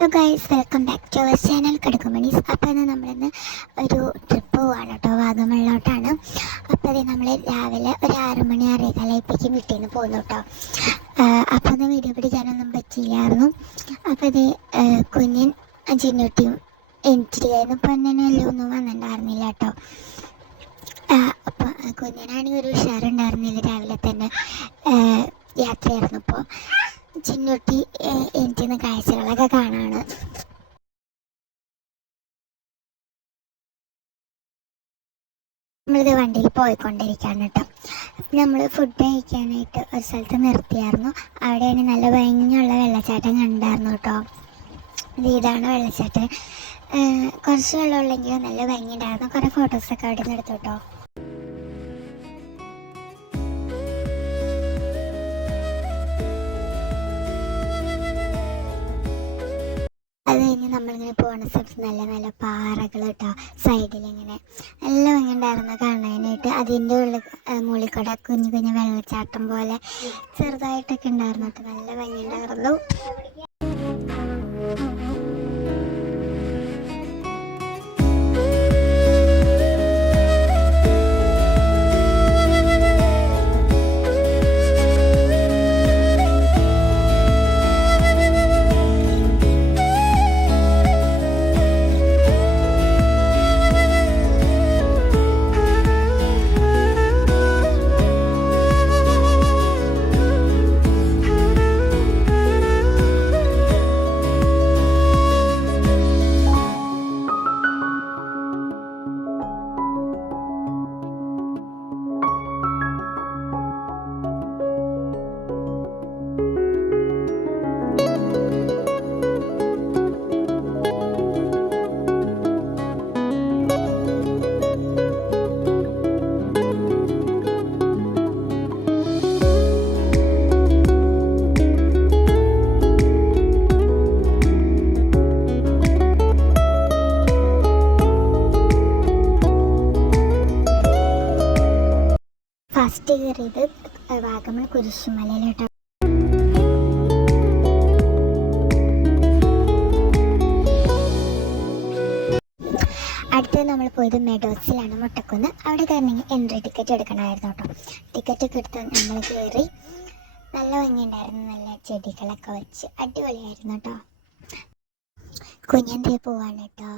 Hello guys, welcome back to our channel കടുക്കുമണീസ്. അപ്പോൾ ഇന്ന് നമ്മളിന്ന് ഒരു ട്രിപ്പ് പോവാണ് കേട്ടോ, വാഗമണിലോട്ടാണ്. അപ്പോൾ അത് നമ്മൾ രാവിലെ ഒരു 6 മണി 6:15 വീട്ടിൽ നിന്ന് പോകുന്നു കേട്ടോ. അപ്പോൾ അത് വീഡിയോ പിടിക്കാനൊന്നും പറ്റിയില്ലായിരുന്നു. അപ്പോൾ ഇത് കുഞ്ഞൻ ചിന്നൂട്ടിയും എനിച്ചിരിയായിരുന്നു. ഇപ്പോൾ തന്നെ ഒന്നും വന്നിട്ടുണ്ടായിരുന്നില്ല കേട്ടോ. അപ്പോൾ കുഞ്ഞനാണെങ്കിൽ ഒരു ഉഷാറുണ്ടായിരുന്നില്ല, രാവിലെ തന്നെ യാത്രയായിരുന്നു. അപ്പോൾ ചിന്നൂട്ടി എനിക്കുന്ന കാഴ്ചകളൊക്കെ കാണാണ്. നമ്മളിത് വണ്ടിയിൽ പോയിക്കൊണ്ടിരിക്കുകയാണ് കേട്ടോ. നമ്മൾ ഫുഡ് കഴിക്കാനായിട്ട് ഒരു സ്ഥലത്ത് നിർത്തിയായിരുന്നു. അവിടെയാണ് നല്ല ഭംഗിയുള്ള വെള്ളച്ചാട്ടം കണ്ടായിരുന്നു കേട്ടോ. ഇതാണ് വെള്ളച്ചാട്ടം. കുറച്ച് വെള്ളമുള്ളെങ്കിലും നല്ല ഭംഗി ഉണ്ടായിരുന്നു. കുറേ ഫോട്ടോസൊക്കെ അവിടെ നിന്ന് എടുത്തു കേട്ടോ. അത് കഴിഞ്ഞ് നമ്മളിങ്ങനെ പോകുന്ന സ്ഥലത്ത് നല്ല നല്ല പാറകൾ കേട്ടോ, സൈഡിലിങ്ങനെ നല്ല ഭംഗി ഉണ്ടായിരുന്നു കാണാനായിട്ട്. അതിൻ്റെ മുകളിൽ കൂടെ കുഞ്ഞു കുഞ്ഞു വെള്ളച്ചാട്ടം പോലെ ചെറുതായിട്ടൊക്കെ ഉണ്ടായിരുന്നു കേട്ടോ, നല്ല ഭംഗി ഉണ്ടായിരുന്നു. ഫസ്റ്റ് കയറിയത് വാഗമൺ കുരിശുമലയിലോട്ടാണ്. അടുത്തത് നമ്മൾ പോയത് മെഡോസിലാണ്, മുട്ടക്കുന്ന്. അവിടെ കയറണമെങ്കിൽ എൻട്രി ടിക്കറ്റ് എടുക്കണമായിരുന്നു കേട്ടോ. ടിക്കറ്റൊക്കെ എടുത്ത് നമ്മൾ കയറി. നല്ല ഭംഗിയുണ്ടായിരുന്നു, നല്ല ചെടികളൊക്കെ വെച്ച് അടിപൊളിയായിരുന്നു കേട്ടോ. കുഞ്ഞെന്തേ പോവാണ് കേട്ടോ.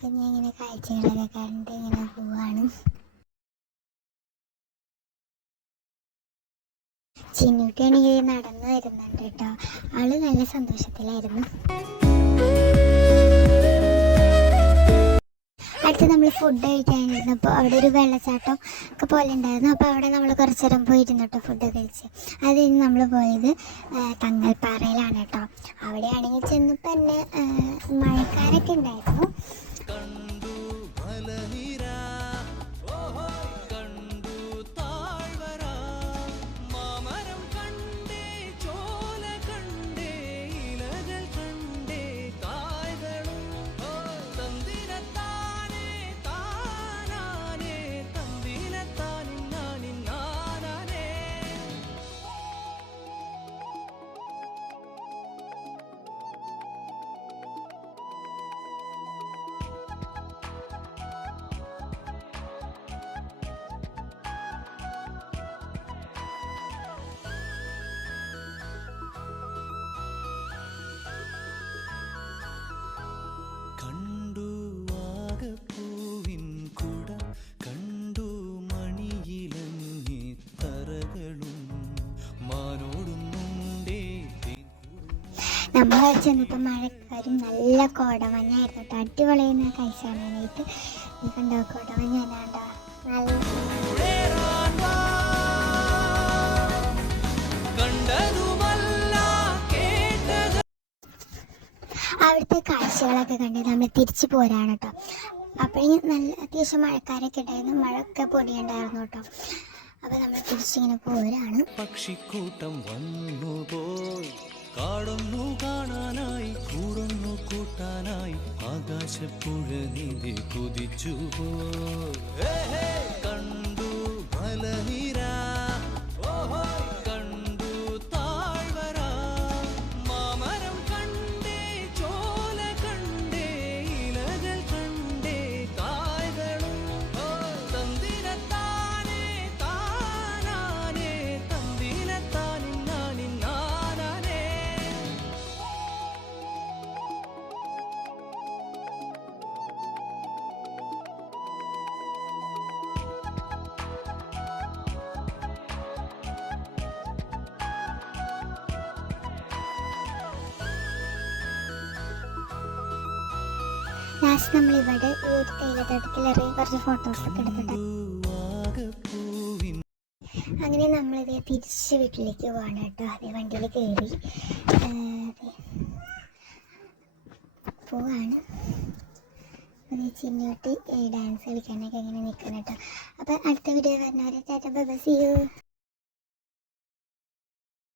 കുഞ്ഞിങ്ങനെ കാഴ്ചകളൊക്കെ കണ്ട് ഇങ്ങനെ പോവാണ്. ചിന്നൂട്ടിയാണെങ്കിൽ നടന്നു വരുന്നുണ്ട് കേട്ടോ. ആള് നല്ല സന്തോഷത്തിലായിരുന്നു. അടുത്ത് നമ്മൾ ഫുഡ് കഴിക്കാനിരുന്നപ്പോൾ അവിടെ ഒരു വെള്ളച്ചാട്ടം ഒക്കെ പോലെ ഉണ്ടായിരുന്നു. അപ്പോൾ അവിടെ നമ്മൾ കുറച്ച് നേരം പോയിരുന്നു കേട്ടോ, ഫുഡ് കഴിച്ച്. അത് കഴിഞ്ഞ് നമ്മൾ പോയത് തങ്ങൽപ്പാറയിലാണ് കേട്ടോ. അവിടെയാണെങ്കിൽ ചെന്നപ്പോൾ തന്നെ മഴക്കാരൊക്കെ ഉണ്ടായിരുന്നു. നമ്മൾ ചെന്നപ്പോൾ മഴക്കാരും നല്ല കോടമഞ്ഞായിരുന്നു കേട്ടോ. അടിപൊളിയെന്ന് കഴിച്ചു കാണാനായിട്ട്. ഈ കണ്ടോ കോടമഞ്ഞാണ്ടോ നല്ല. അവിടുത്തെ കാഴ്ചകളൊക്കെ കണ്ട് നമ്മൾ തിരിച്ചു പോരാണ് കേട്ടോ. അപ്പോഴേക്കും നല്ല അത്യാവശ്യം മഴക്കാരൊക്കെ ഉണ്ടായിരുന്നു, മഴയൊക്കെ പൊടിയുണ്ടായിരുന്നു കേട്ടോ. അപ്പോൾ നമ്മൾ തിരിച്ചിങ്ങനെ പോരാണ്. പക്ഷിക്കൂട്ടം വന്നു പോയി, കാടൊന്നു കാണാനായി കൂടൊന്നു കൂട്ടാനായി ആകാശപ്പുഴ നീന്തി കുതിച്ചു കണ്ടു മലനിര, കണ്ടു താഴ്വര, മാമരം കണ്ടേ ചോല ലാസ്റ്റ് നമ്മളിവിടെ ഈ ഒരു തേയിലത്തോട്ടത്തിലിറങ്ങി കുറച്ച് ഫോട്ടോസൊക്കെ എടുത്തിട്ട് ആകപ്പൂവിൻ അങ്ങനെ നമ്മളിത് തിരിച്ച് വീട്ടിലേക്ക് പോവാണ് കേട്ടോ. അതേ വണ്ടിയിൽ കയറി പോവാണ്. ചിന്നൂട്ടി ഡാൻസ് കളിക്കാനൊക്കെ ഇങ്ങനെ നിൽക്കണം കേട്ടോ. അപ്പോൾ അടുത്ത വീഡിയോ വരുന്നവരെ tata bye bye, see U.